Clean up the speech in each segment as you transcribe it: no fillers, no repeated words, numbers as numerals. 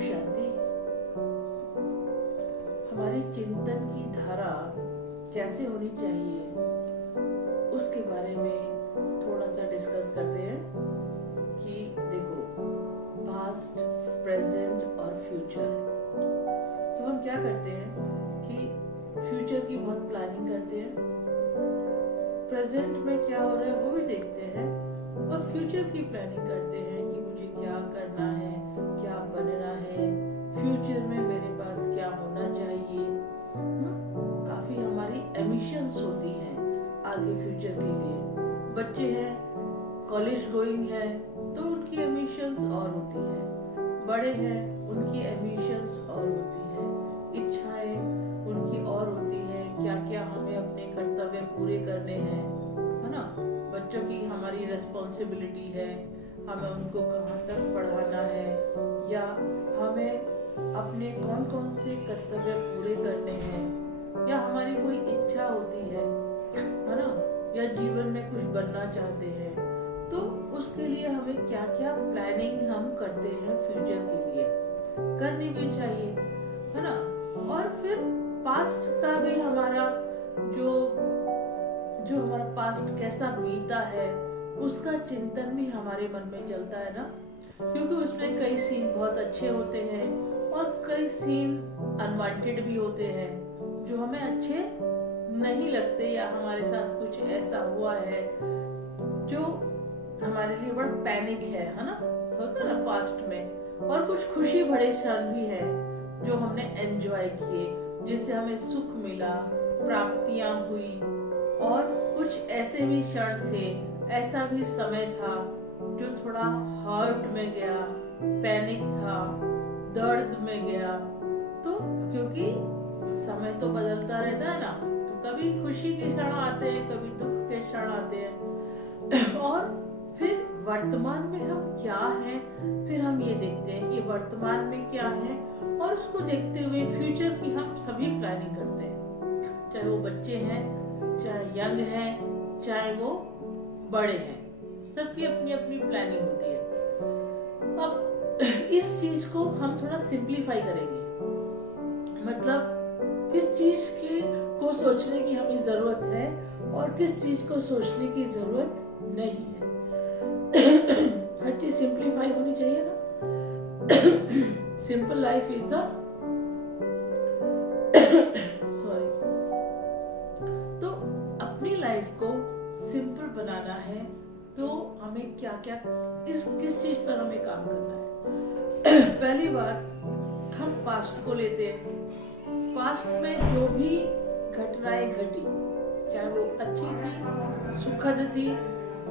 शांति। हमारी चिंतन की धारा कैसे होनी चाहिए उसके बारे में थोड़ा सा डिस्कस करते हैं कि देखो, पास्ट, प्रेजेंट और फ्यूचर। तो हम क्या करते हैं कि फ्यूचर की बहुत प्लानिंग करते हैं, प्रेजेंट में क्या हो रहा है वो भी देखते हैं और फ्यूचर की प्लानिंग करते हैं कि मुझे क्या करना है, क्या बनना है, फ्यूचर में मेरे पास क्या होना चाहिए। काफी हमारी एम्बिशंस होती हैं आगे फ्यूचर के लिए। बच्चे हैं, कॉलेज गोइंग है तो उनकी एम्बिशंस और होती हैं, बड़े हैं उनकी एम्बिशंस और होती हैं, इच्छाएं उनकी और होती हैं, क्या क्या हमें अपने कर्तव्य पूरे करने हैं, है ना। बच्चों की हमारी रेस्पॉन्सिबिलिटी है, हमें उनको कहाँ तक पढ़ाना है, या हमें अपने कौन कौन से कर्तव्य पूरे करने हैं, या हमारी कोई इच्छा होती है ना, या जीवन में कुछ बनना चाहते हैं, तो उसके लिए हमें क्या क्या प्लानिंग हम करते हैं फ्यूचर के लिए, करनी भी चाहिए, है ना। और फिर पास्ट का भी हमारा जो हमारा पास्ट कैसा बीता है उसका चिंतन भी हमारे मन में चलता है ना, क्योंकि उसमें कई सीन बहुत अच्छे होते हैं और कई सीन अनवांटेड भी होते हैं जो हमें अच्छे नहीं लगते, या हमारे साथ कुछ ऐसा हुआ है जो हमारे लिए बड़ा पैनिक है ना, होता है ना पास्ट में। और कुछ खुशी भरे क्षण भी है जो हमने एंजॉय किए, जिससे हमें सुख मिला, प्राप्तियां हुई, और कुछ ऐसे भी क्षण थे, ऐसा भी समय था जो थोड़ा हर्ट में गया, पैनिक था, दर्द में गया। तो क्योंकि समय तो बदलता रहता है ना, तो कभी खुशी के क्षण आते हैं, कभी दुख के क्षण आते हैं, और फिर वर्तमान में हम क्या हैं, फिर हम ये देखते हैं कि वर्तमान में क्या है, और उसको देखते हुए फ्यूचर की हम सभी प्लानिंग करते हैं, चाहे वो बच्चे हैं, चाहे यंग हैं, चाहे वो बड़े हैं, सबकी अपनी अपनी प्लानिंग होती है। अब इस चीज को हम थोड़ा सिंप्लीफाई करेंगे, मतलब किस चीज को सोचने की हमें जरूरत है और किस चीज को सोचने की जरूरत नहीं है। हर चीज सिंप्लीफाई होनी चाहिए ना। Simple life is the sorry. तो अपनी लाइफ को सिंपल बनाना है तो हमें क्या क्या किस चीज पर हमें काम करना है। पहली बात, हम पास्ट को लेते हैं। पास्ट में जो भी घटनाएं घटी, चाहे वो अच्छी थी, सुखद थी,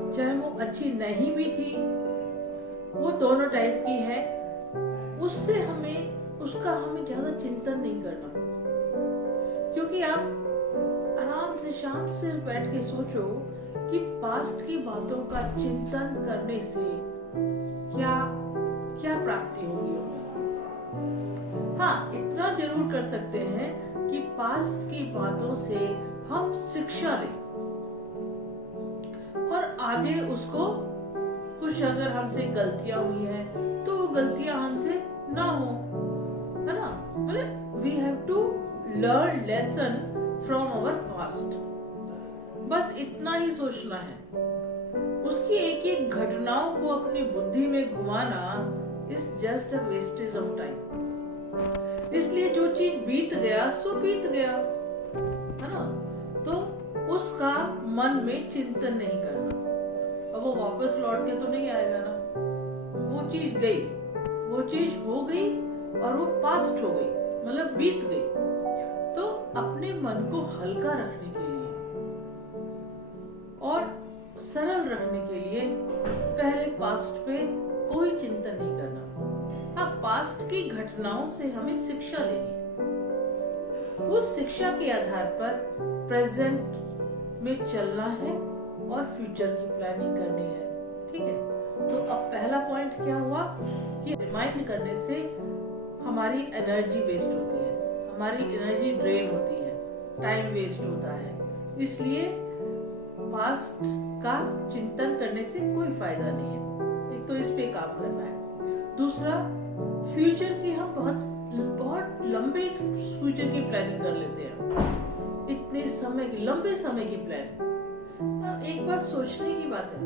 चाहे वो अच्छी नहीं भी थी, वो दोनों टाइप की है, उसका हमें ज्यादा चिंतन नहीं करना। क्योंकि आप आराम से शांत से बैठ के सोचो कि पास्ट की बातों का चिंतन करने से क्या क्या प्राप्ति होगी हमें। हाँ, इतना जरूर कर सकते हैं कि पास्ट की बातों से हम शिक्षा लें और आगे उसको कुछ अगर हमसे गलतियां हुई है तो वो गलतियां हमसे ना हो, है ना। मतलब we have to learn lesson from our past, बस इतना ही सोचना है। उसकी एक एक घटनाओं को अपनी बुद्धि में घुमाना is just a wastage of time. इसलिए जो चीज बीत गया सो बीत गया, है ना, तो उसका मन में चिंतन नहीं करना। अब वो वापस लौट के तो नहीं आएगा ना, वो चीज गई, वो चीज हो गई और वो पास्ट हो गई, मतलब बीत गई। तो अपने मन को हल्का रखने के लिए और सरल रखने के लिए पहले पास्ट पे कोई चिंतन नहीं करना। हाँ, पास्ट की घटनाओं से हमें शिक्षा लेनी, उस शिक्षा के आधार पर प्रेजेंट में चलना है और फ्यूचर की प्लानिंग करनी है। ठीक है, तो अब पहला पॉइंट क्या हुआ कि रिमाइंड करने से हमारी एनर्जी वेस्ट होती है, हमारी एनर्जी ड्रेन होती है, टाइम वेस्ट होता है। इसलिए पास्ट का चिंतन करने से कोई फायदा नहीं है। एक तो इस पे काम करना है। दूसरा, फ्यूचर की हम बहुत बहुत लंबे फ्यूचर की प्लानिंग कर लेते हैं, इतने समय की, लंबे समय की प्लानिंग। एक बार सोचने की बात है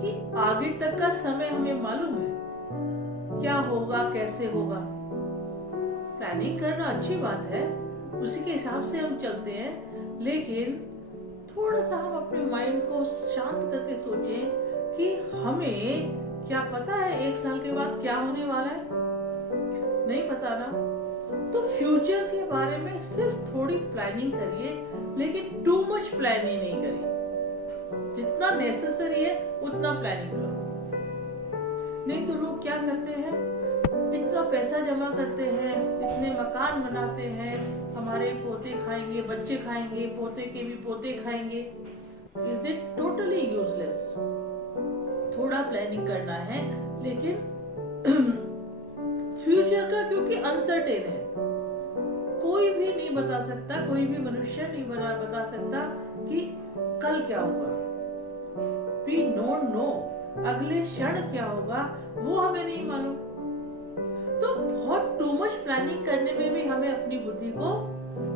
कि आगे तक का समय हमें मालूम है क्या होगा, कैसे होगा। प्लानिंग करना अच्छी बात है, उसी के हिसाब से हम चलते हैं, लेकिन थोड़ा सा हम अपने माइंड को शांत करके सोचें कि हमें क्या पता है 1 साल के बाद क्या होने वाला है, नहीं पता ना। तो फ्यूचर के बारे में सिर्फ थोड़ी प्लानिंग करिए, लेकिन टू मच प्लानिंग नहीं करिए। जितना नेसेसरी है उतना प्लानिंग करो। नहीं तो लोग क्या करते हैं, इतना पैसा जमा करते हैं, इतने मकान बनाते हैं, हमारे पोते खाएंगे, बच्चे खाएंगे, पोते के भी पोते खाएंगे। Is it totally useless. थोड़ा प्लानिंग करना है, लेकिन फ्यूचर का क्योंकि अनसर्टेन है, कोई भी नहीं बता सकता, कोई भी मनुष्य नहीं बता सकता कि कल क्या होगा। वी डोंट नो, अगले क्षण क्या होगा वो हमें नहीं मालूम। तो बहुत टू मच प्लानिंग करने में भी हमें अपनी बुद्धि को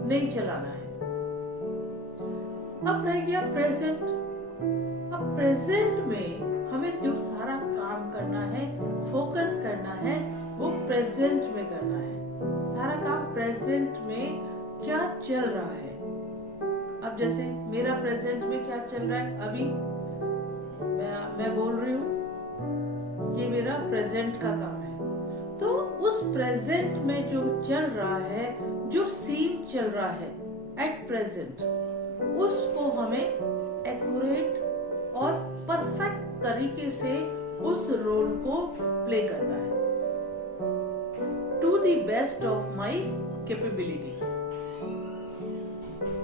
नहीं चलाना है। अब रह गया प्रेजेंट। अब प्रेजेंट में हमें जो सारा काम करना है, फोकस करना है, वो प्रेजेंट में करना है। सारा काम प्रेजेंट में क्या चल रहा है। अब जैसे मेरा प्रेजेंट में क्या चल रहा है, अभी मैं बोल रही हूँ, ये मेरा प्रेजेंट का काम है। तो उस प्रेजेंट में जो चल रहा है, जो सीन चल रहा है एट प्रेजेंट, उसको हमें एक्यूरेट और परफेक्ट तरीके से उस रोल को प्ले करना है to the best of my capability.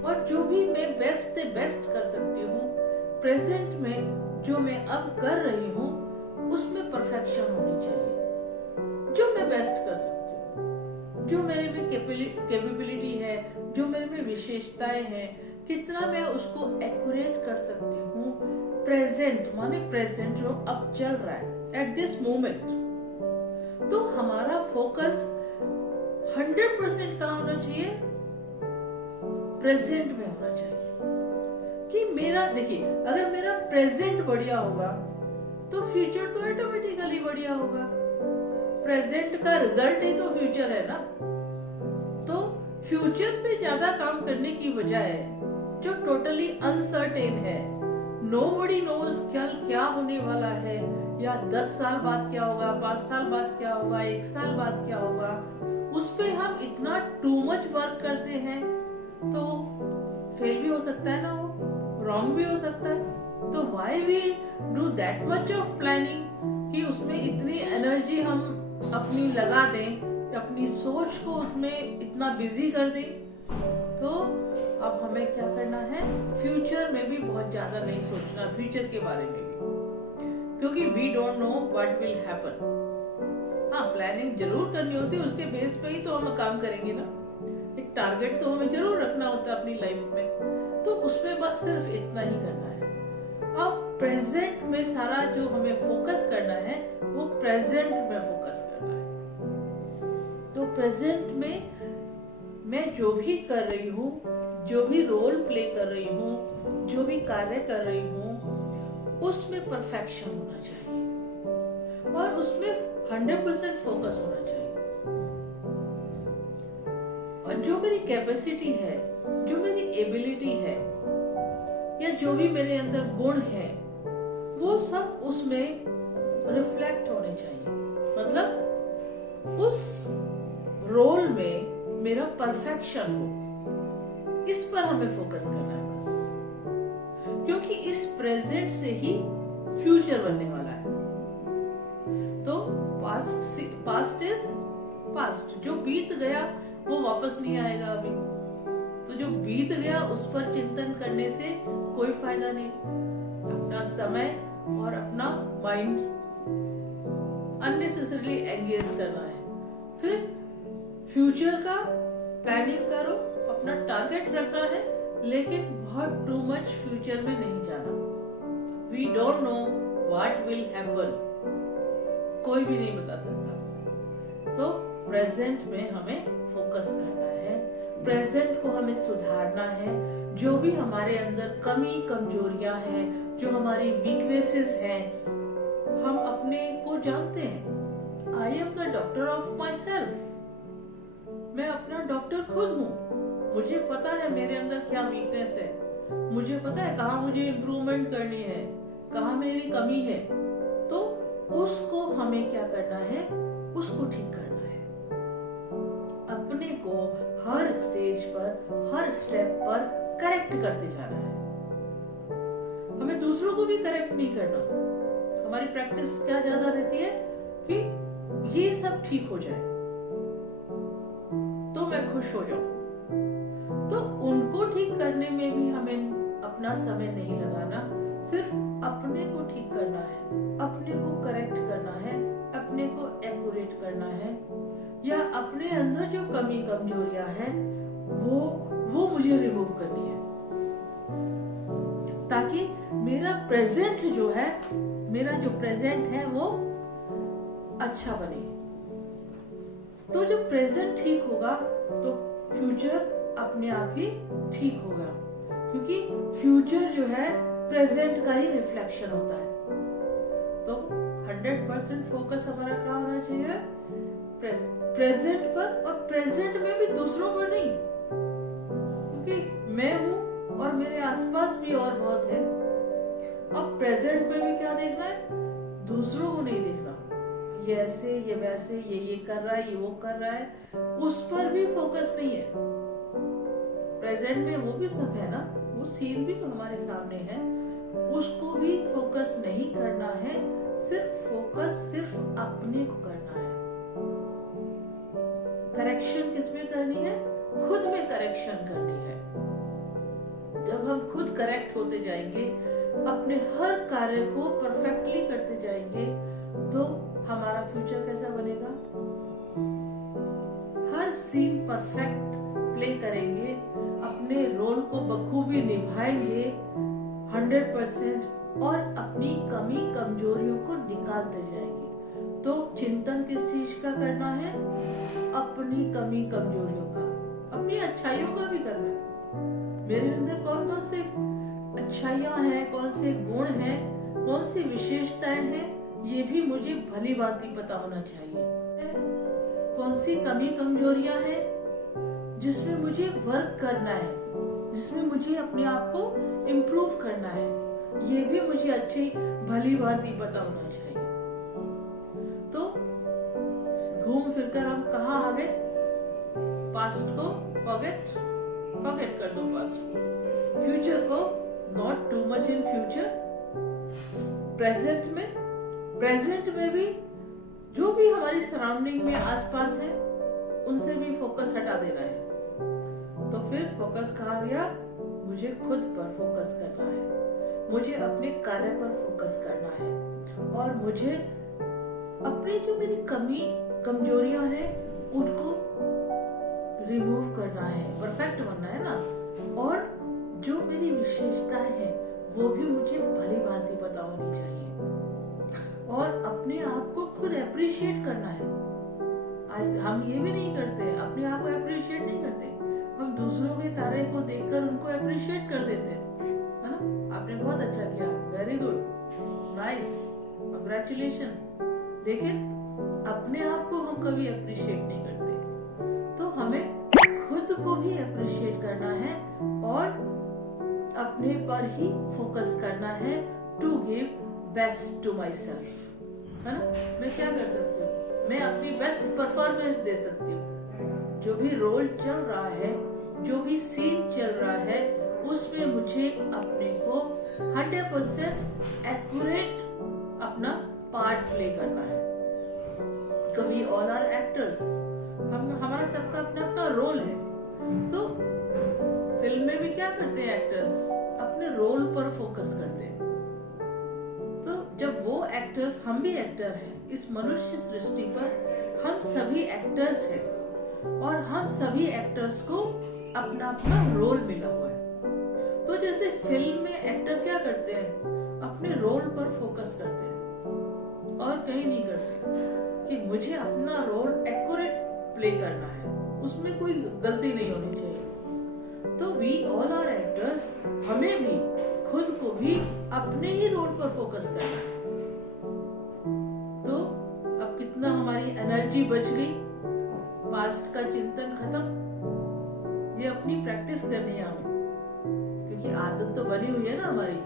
और जो भी मैं बेस्ट से बेस्ट कर सकती हूँ, प्रेजेंट में जो मैं अब कर रही हूँ उसमें परफेक्शन होनी चाहिए। जो मैं बेस्ट कर सकती हूँ, जो मेरे में कैपेबिलिटी है, जो मेरे में विशेषताएं हैं, कितना मैं उसको एक्यूरेट कर सकती हूँ। प्रेजेंट माने प्रेजेंट जो अब चल रहा है एट दिस मोमेंट। तो हमारा फोकस 100% कहाँ होना चाहिए, प्रेजेंट में होना चाहिए। कि मेरा देखिए, अगर मेरा प्रेजेंट बढ़िया होगा तो फ्यूचर तो ऑटोमेटिकली बढ़िया होगा। प्रेजेंट का रिजल्ट ही तो फ्यूचर है ना। तो फ्यूचर पे ज्यादा काम करने की बजाय जो टोटली अनसर्टेन है, नोबडी नोज क्या होने वाला है, या 10 साल बाद क्या होगा, 5 साल बाद क्या होगा, 1 साल बाद क्या होगा, उस पे हम इतना टू मच वर्क करते हैं तो फेल भी हो सकता है ना, वो रॉन्ग भी हो सकता है। तो why we do that much of planning कि उसमें इतनी एनर्जी हम अपनी लगा दें, अपनी सोच को उसमें इतना बिजी कर दें। तो अब हमें क्या करना है, फ्यूचर में भी बहुत ज्यादा नहीं सोचना, फ्यूचर के बारे में भी, क्योंकि we don't know what will happen. हाँ, प्लानिंग जरूर करनी होती है, उसके बेस पे ही तो हम काम करेंगे ना। एक टारगेट तो हमें जरूर रखना होता है अपनी लाइफ में, तो उसमें बस सिर्फ इतना ही करना है। अब प्रेजेंट में सारा जो हमें फोकस करना है वो प्रेजेंट में फोकस करना है। तो प्रेजेंट में मैं जो भी कर रही हूँ, जो भी रोल प्ले कर रही हूँ, जो भी कार्य कर रही हूँ, उसमें परफेक्शन होना चाहिए और उसमें 100% फोकस होना चाहिए। और जो मेरी कैपेसिटी है, जो मेरी एबिलिटी है, या जो भी मेरे अंदर गुण है, वो सब उसमें रिफ्लेक्ट होने चाहिए। मतलब उस रोल में मेरा परफेक्शन हो, इस पर हमें फोकस करना है बस, क्योंकि इस प्रेजेंट से ही फ्यूचर बनने वाला है। तो पास्ट इज पास्ट, जो बीत गया वो वापस नहीं आएगा अभी। तो जो बीत गया उस पर चिंतन करने से कोई फायदा नहीं। अपना समय और अपना माइंड अननेसेसरली एंगेज करना है। फिर फ्यूचर का प्लानिंग करो, अपना टारगेट रखना है, लेकिन बहुत टू मच फ्यूचर में नहीं जाना। We don't know what will happen, कोई भी नहीं बता सकता। तो प्रेजेंट में हमें फोकस करना है, प्रेजेंट को हमें सुधारना है। जो भी हमारे अंदर कमी कमजोरियां हैं, जो हमारी वीकनेसेस हैं, हम अपने को जानते हैं। I am the doctor of my self. मैं अपना डॉक्टर खुद हूँ। मुझे पता है मेरे अंदर क्या वीकनेस है, मुझे पता है कहाँ मुझे इम्प्रूवमेंट करनी है, कहाँ मेरी कमी है। तो उसको हमें क्या करना है, उसको ठीक करना है। अपने को हर स्टेज पर, हर स्टेप पर करेक्ट करते जाना है। हमें दूसरों को भी करेक्ट नहीं करना। हमारी प्रैक्टिस क्या ज्यादा रहती है कि ये सब ठीक हो जाए तो मैं खुश हो जाऊं। तो उनको ठीक करने में भी हमें अपना समय नहीं लगाना, सिर्फ अपने को ठीक करना है, अपने को करेक्ट करना है, अपने को एक्यूरेट करना है, या अपने अंदर जो कमी कमजोरियां है वो मुझे रिमूव करनी है, ताकि मेरा प्रेजेंट जो है, मेरा जो प्रेजेंट है वो अच्छा बने। तो जब प्रेजेंट ठीक होगा तो फ्यूचर अपने आप ही ठीक होगा, क्योंकि फ्यूचर जो है प्रेजेंट का ही रिफ्लेक्शन होता है। तो 100% फोकस हमारा क्या होना चाहिए, प्रेजेंट पर, और प्रेजेंट में भी दूसरों पर नहीं, क्योंकि मैं हूं और मेरे आसपास भी और बहुत है। अब प्रेजेंट में भी क्या देखना है, दूसरों को नहीं देखना, ये ऐसे, ये वैसे, ये कर रहा है, ये वो कर रहा है, उस पर भी फोकस नहीं है। प्रेजेंट में वो भी सब है ना, वो सीन भी तो हमारे सामने है, उसको भी फोकस नहीं करना है। सिर्फ फोकस सिर्फ अपने को करना है। करेक्शन किसमें करनी है, खुद में करेक्शन करनी है। जब हम खुद करेक्ट होते जाएंगे, अपने हर कार्य को परफेक्टली करते जाएंगे, तो हमारा फ्यूचर कैसा बनेगा। हर सीन परफेक्ट प्ले करेंगे, अपने रोल को बखूबी निभाएंगे 100%, और अपनी कमी कमजोरियों को निकालते जाएंगे। तो चिंतन किस चीज का करना है, अपनी कमी कमजोरियों का, अपनी अच्छाइयों का भी करना है। मेरे अंदर कौन कौन से अच्छाइयां हैं, कौन से गुण हैं, कौन सी विशेषताएं हैं, ये भी मुझे भली भांति पता होना चाहिए। कौन सी कमी कमजोरियां हैं जिसमें मुझे वर्क करना है, जिसमें मुझे अपने आप को इम्प्रूव करना है, ये भी मुझे अच्छी भली भांति पता होना चाहिए। तो घूम फिरकर हम कहाँ आ गए, पास्ट को फॉरगेट कर दो, पास्ट को, फ्यूचर को not too much in future, present में भी जो भी हमारी सराउंडिंग में आसपास है उनसे भी फोकस हटा देना है। तो फिर फोकस कहाँ गया, मुझे खुद पर फोकस करना है, मुझे अपने कार्य पर फोकस करना है, और मुझे अपनी जो मेरी कमी कमजोरियां हैं उनको रिमूव करना है, परफेक्ट बनना है ना, और जो मेरी विशेषताएं हैं वो भी मुझे भली भांति पता होनी चाहिए, और अपने आप को खुद अप्रिशिएट करना है। आज हम ये भी नहीं करते, अपने आप को अप्रिशिएट नहीं करते, हम दूसरों के कार्य को देखकर उनको अप्रिशिएट कर देते हैं, है ना, आपने बहुत अच्छा किया, वेरी गुड, नाइस, कांग्रेचुलेशन, लेकिन अपने आप को हम कभी अप्रिशिएट नहीं करते। तो हमें खुद को भी अप्रिशिएट करना है और अपने पर ही फोकस करना है, to give best to my self, है ना। मैं क्या कर सकती हूँ, मैं अपनी बेस्ट परफॉर्मेंस दे सकती हूँ। जो भी रोल चल रहा है, जो भी सीन चल रहा है, उसमें मुझे अपने को 100% एक्यूरेट अपना पार्ट प्ले करना है। कभी ऑल आर एक्टर्स, हमारा सबका अपना अपना रोल है। तो फिल्म में भी क्या करते हैं एक्टर्स, अपने रोल पर फोकस करते हैं। तो जब वो एक्टर, हम भी एक्टर हैं, इस मनुष्य सृष्टि पर हम सभी एक्टर्स हैं, और हम सभी एक्टर्स को अपना अपना रोल मिला हुआ है। तो जैसे फिल्म में एक्टर क्या करते हैं, अपने रोल पर फोकस करते हैं और कहीं नहीं करते कि मुझे अपना रोल एक्यूरेट प्ले करना है, उसमें कोई गलती नहीं होनी चाहिए। तो वी ऑल आर एक्टर्स, हमें भी खुद को भी अपने ही रोल पर फोकस करना है। तो अब कितना हमारी एनर्जी बच गई, पास्ट का चिंतन खत्म। ये अपनी प्रैक्टिस करनी है हमें, क्योंकि आदत तो बनी हुई है ना हमारी,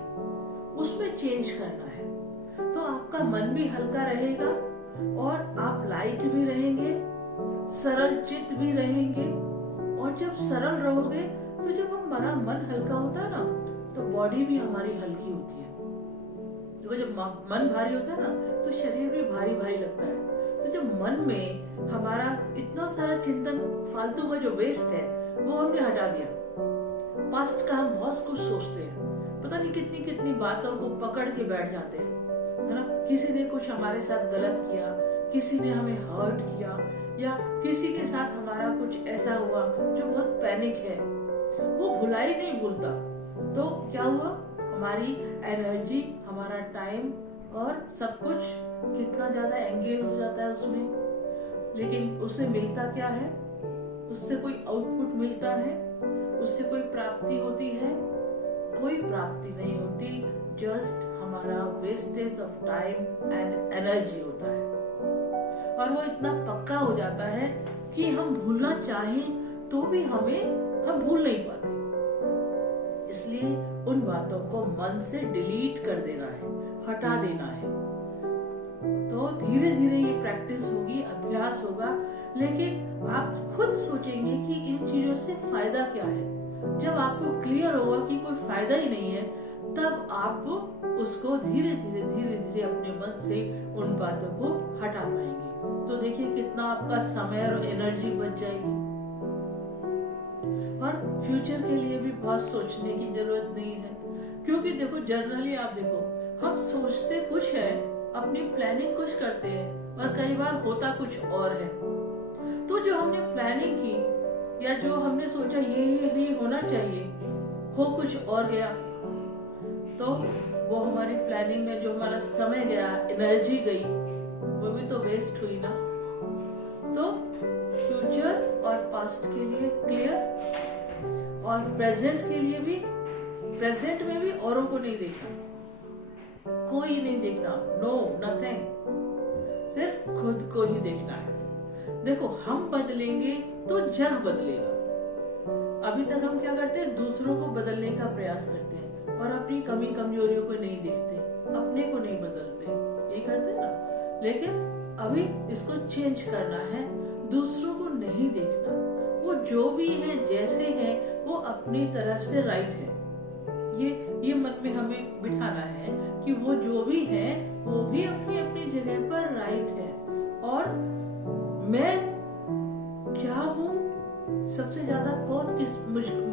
उसमें चेंज करना है। तो आपका मन भी हल्का रहेगा और आप लाइट भी रहेंगे, सरल चित्त भी रहेंगे। और जब सरल रहोगे तो जब हमारा मन हल्का होता है ना, तो बॉडी भी हमारी हल्की होती है। देखो जब मन भारी होता है ना, तो शरीर भी भारी भारी लगता है। तो जब मन में हमारा इतना सारा चिंतन फालतू का जो वेस्ट है वो हमने हटा दिया, पास्ट का हम बहुत कुछ सोचते हैं, पता नहीं कितनी कितनी बातों को पकड़ के बैठ जाते हैं, है ना। किसी ने कुछ हमारे साथ गलत किया, किसी ने हमें हर्ट किया, या किसी के साथ हमारा कुछ ऐसा हुआ जो बहुत पैनिक है, वो भुला ही नहीं भूलता। तो क्या हुआ, हमारी एनर्जी, हमारा टाइम और सब कुछ कितना ज्यादा एंगेज हो जाता है उसमें। लेकिन उससे मिलता क्या है, उससे कोई आउटपुट मिलता है, उससे कोई प्राप्ति होती है? कोई प्राप्ति नहीं होती, जस्ट हमारा wastage of time and energy होता है। और वो इतना पक्का हो जाता है कि हम भूलना चाहें तो भी हम भूल नहीं पाते। इसलिए उन बातों को मन से डिलीट कर देना है, हटा देना है। तो धीरे धीरे ये प्रैक्टिस होगी, अभ्यास होगा। लेकिन आप खुद सोचेंगे कि इन चीजों से फायदा क्या है। जब आपको क्लियर होगा कि कोई फायदा ही नहीं है, तब आप उसको धीरे धीरे अपने मन से उन बातों को हटा पाएंगे। तो देखिए कितना आपका समय और एनर्जी बच जाएगी। और फ्यूचर के लिए भी बहुत सोचने की जरूरत नहीं है, क्योंकि देखो जनरली आप देखो, हम सोचते कुछ है, अपनी प्लानिंग कुछ करते हैं, और कई बार होता कुछ और है। तो जो हमने प्लानिंग की या जो हमने सोचा ये होना चाहिए, हो कुछ और गया, तो वो हमारी प्लानिंग में जो हमारा समय गया, एनर्जी गई, वो भी तो वेस्ट हुई ना। तो फ्यूचर और पास्ट के लिए क्लियर, और प्रेजेंट के लिए भी, प्रेजेंट में भी औरों को नहीं देखना, कोई नहीं देखना, नो नथिंग, सिर्फ खुद को ही देखना है। देखो हम बदलेंगे तो जग बदलेगा। अभी तक हम क्या करते हैं, दूसरों को बदलने का प्रयास करते हैं और अपनी कमी कमजोरियों को नहीं देखते, अपने को नहीं बदलते, ये करते हैं ना। लेकिन अभी इसको चेंज करना है, दूसरों को नहीं देखना, वो जो भी है जैसे है वो अपनी तरफ से राइट है। ये मन में हमें बिठाना है कि वो जो भी है वो भी अपनी अपनी जगह पर राइट है। और मैं क्या हूँ, सबसे ज्यादा कौन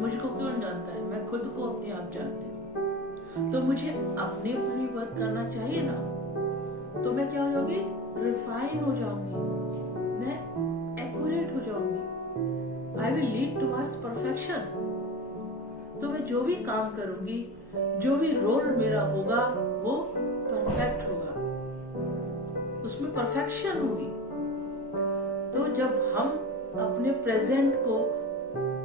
मुझको क्यों जानता है, मैं खुद को अपने आप जानती हूँ। तो मुझे अपने पर ही वर्क करना चाहिए ना। तो मैं क्या हो जाऊंगी, रिफाइन हो जाऊंगी, मैं एक्यूरेट हो जाऊंगी, I will lead towards perfection. तो मैं जो भी काम करूंगी, जो भी रोल मेरा होगा, वो परफेक्ट होगा, उसमें परफेक्शन होगी। तो जब हम अपने प्रेजेंट को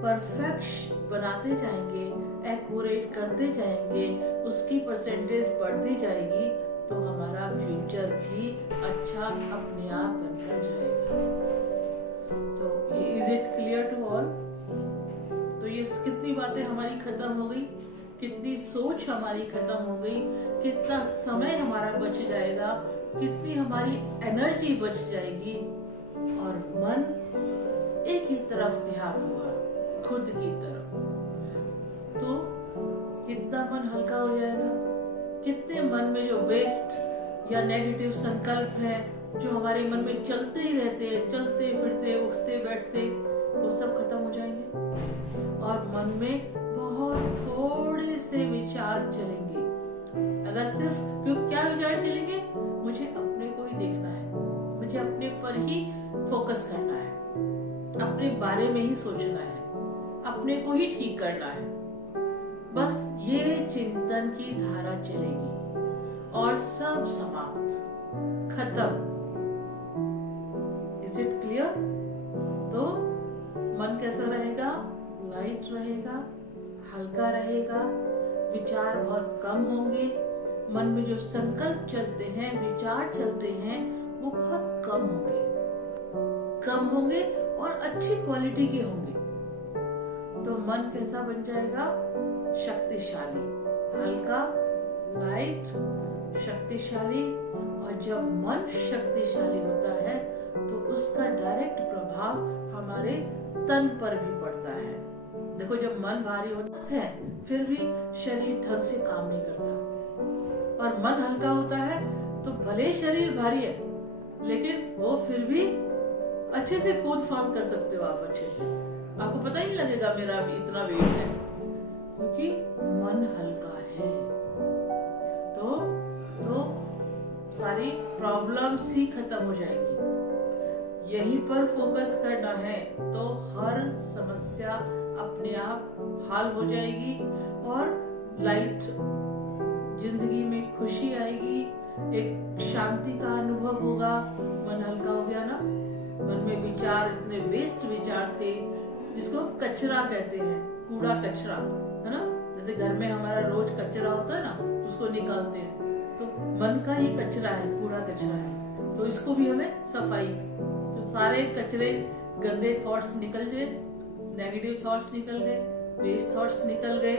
परफेक्ट बनाते जाएंगे, एक्यूरेट करते जाएंगे, उसकी परसेंटेज बढ़ती जाएगी, तो हमारा फ्यूचर भी अच्छा अपने आप बनता जाएगा। तो ये is it clear to all? तो ये कितनी बातें हमारी खत्म हो गई, कितनी सोच हमारी खत्म हो गई, कितना समय हमारा बच जाएगा, कितनी हमारी एनर्जी बच जाएगी, और मन एक ही तरफ ध्यान होगा, खुद की तरफ। तो कितना मन हल्का हो जाएगा, कितने मन में जो वेस्ट या नेगेटिव संकल्प है जो हमारे मन में चलते ही रहते हैं, चलते फिरते उठते बैठते, वो सब खत्म हो जाएंगे और मन में बहुत थोड़े से विचार चलेंगे। अगर सिर्फ क्या विचार चलेंगे, मुझे अपने को ही देखना है, मुझे अपने पर ही फोकस करना है, अपने बारे में ही सोचना है, अपने को ही ठीक करना है। बस ये चिंतन की धारा चलेगी और सब समाप्त, खत्म। लाइट रहेगा, हल्का रहेगा, विचार बहुत कम होंगे, मन में जो संकल्प चलते हैं, विचार चलते हैं, वो बहुत कम होंगे और अच्छी क्वालिटी के होंगे। तो मन कैसा बन जाएगा? शक्तिशाली, हल्का, लाइट, शक्तिशाली। और जब मन शक्तिशाली होता है तो उसका डायरेक्ट प्रभाव हमारे तन पर भी पड़ता है। देखो, जब मन भारी होता है फिर भी शरीर ढंग से काम नहीं करता, और मन हल्का होता है तो भले शरीर भारी है लेकिन वो फिर भी अच्छे से कूद फांद कर सकते हो आप अच्छे से। आपको पता ही नहीं लगेगा मेरा भी इतना वेट है, क्योंकि मन हल्का है। तो सारी प्रॉब्लम्स ही खत्म हो जाएगी। यहीं पर फोकस करना है तो हर समस्या अपने आप हल हो जाएगी और लाइट जिंदगी में खुशी आएगी, एक शांति का अनुभव होगा। मन हल्का हो गया ना। मन में विचार, इतने वेस्ट विचार थे जिसको हम कचरा कहते हैं, कूड़ा कचरा, है ना। जैसे घर में हमारा रोज कचरा होता है ना, उसको निकालते हैं, तो मन का ये कचरा है, कूड़ा कचरा है। तो इसको भी हमें सफाई, तो सारे कचरे, गंदे थॉट्स निकल गए, नेगेटिव थॉट्स निकल गए, वेस्ट थॉट्स निकल गए।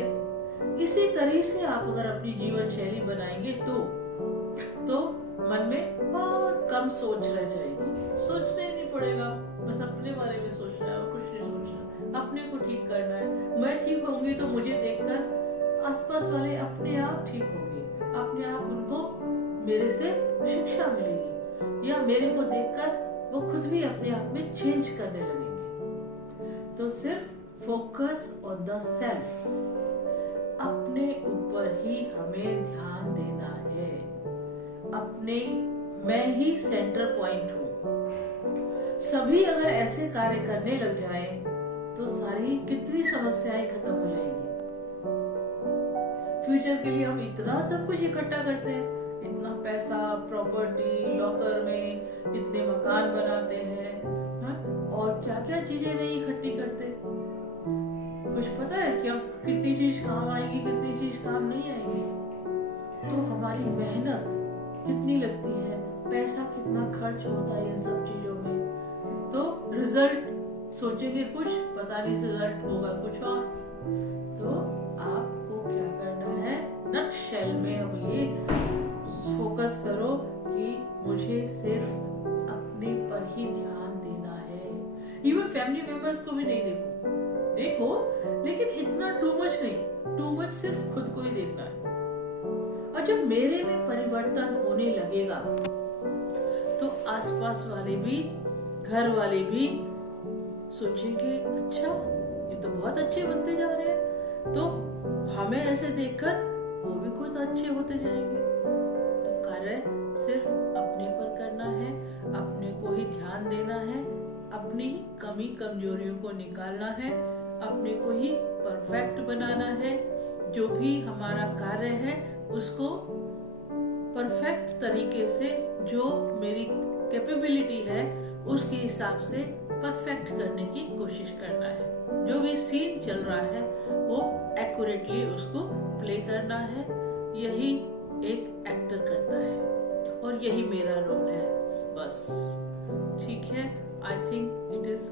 इसी तरह से आप अगर अपनी जीवन शैली बनाएंगे तो मन में बहुत कम सोच रह जाएगी। सोचना ही नहीं पड़ेगा, बस अपने बारे में सोचना है और कुछ नहीं सोचना। अपने को ठीक करना है। मैं ठीक होंगी तो मुझे देखकर आसपास वाले अपने आप ठीक होंगे, अपने आप उनको मेरे से शिक्षा मिलेगी, या मेरे को देखकर वो खुद भी अपने आप में चेंज करने लगेंगे। तो सिर्फ फोकस ऑन द सेल्फ, अपने ऊपर ही हमें ध्यान देना है। अपने, मैं ही सेंटर पॉइंट हूँ। सभी अगर ऐसे कार्य करने लग जाएं तो सारी कितनी समस्याएं खत्म हो जाएंगी। फ्यूचर के लिए हम इतना सब कुछ इकट्ठा करते हैं, इतना पैसा, प्रॉपर्टी, लॉकर में इतने मकान बनाते हैं, और क्या क्या चीजें नहीं इकट्ठी करते। कुछ पता है कि हम कितनी चीज काम आएगी, कितनी चीज काम नहीं आएगी। तो हमारी मेहनत कितनी लगती है, पैसा कितना खर्च होता है इन सब चीजों में। तो रिजल्ट सोचेंगे कुछ, पता नहीं रिजल्ट होगा कुछ और। तो आपको क्या करना है, नट शेल में अब ये फोकस करो कि मुझे सिर्फ अपने पर ही ध्यान देना है। इवन फैमिली मेंबर्स को भी नहीं देखो, लेकिन इतना टू मच नहीं, टू मच सिर्फ खुद को ही देखना है। और जब मेरे में परिवर्तन होने लगेगा तो आसपास वाले भी, घर वाले भी सोचेंगे, अच्छा ये तो बहुत अच्छे बनते जा रहे हैं, तो हमें ऐसे देखकर वो भी कुछ अच्छे होते जाएंगे। तो कार्य सिर्फ अपने पर करना है, अपने को ही ध्यान देना है, अपनी कमी कमजोरियों को निकालना है, अपने को ही परफेक्ट बनाना है। जो भी हमारा कार्य है उसको परफेक्ट तरीके से, जो मेरी कैपेबिलिटी है उसके हिसाब से परफेक्ट करने की कोशिश करना है। जो भी सीन चल रहा है वो एक्यूरेटली उसको प्ले करना है। यही एक एक्टर करता है और यही मेरा रोल है, बस। ठीक है, आई थिंक इट इज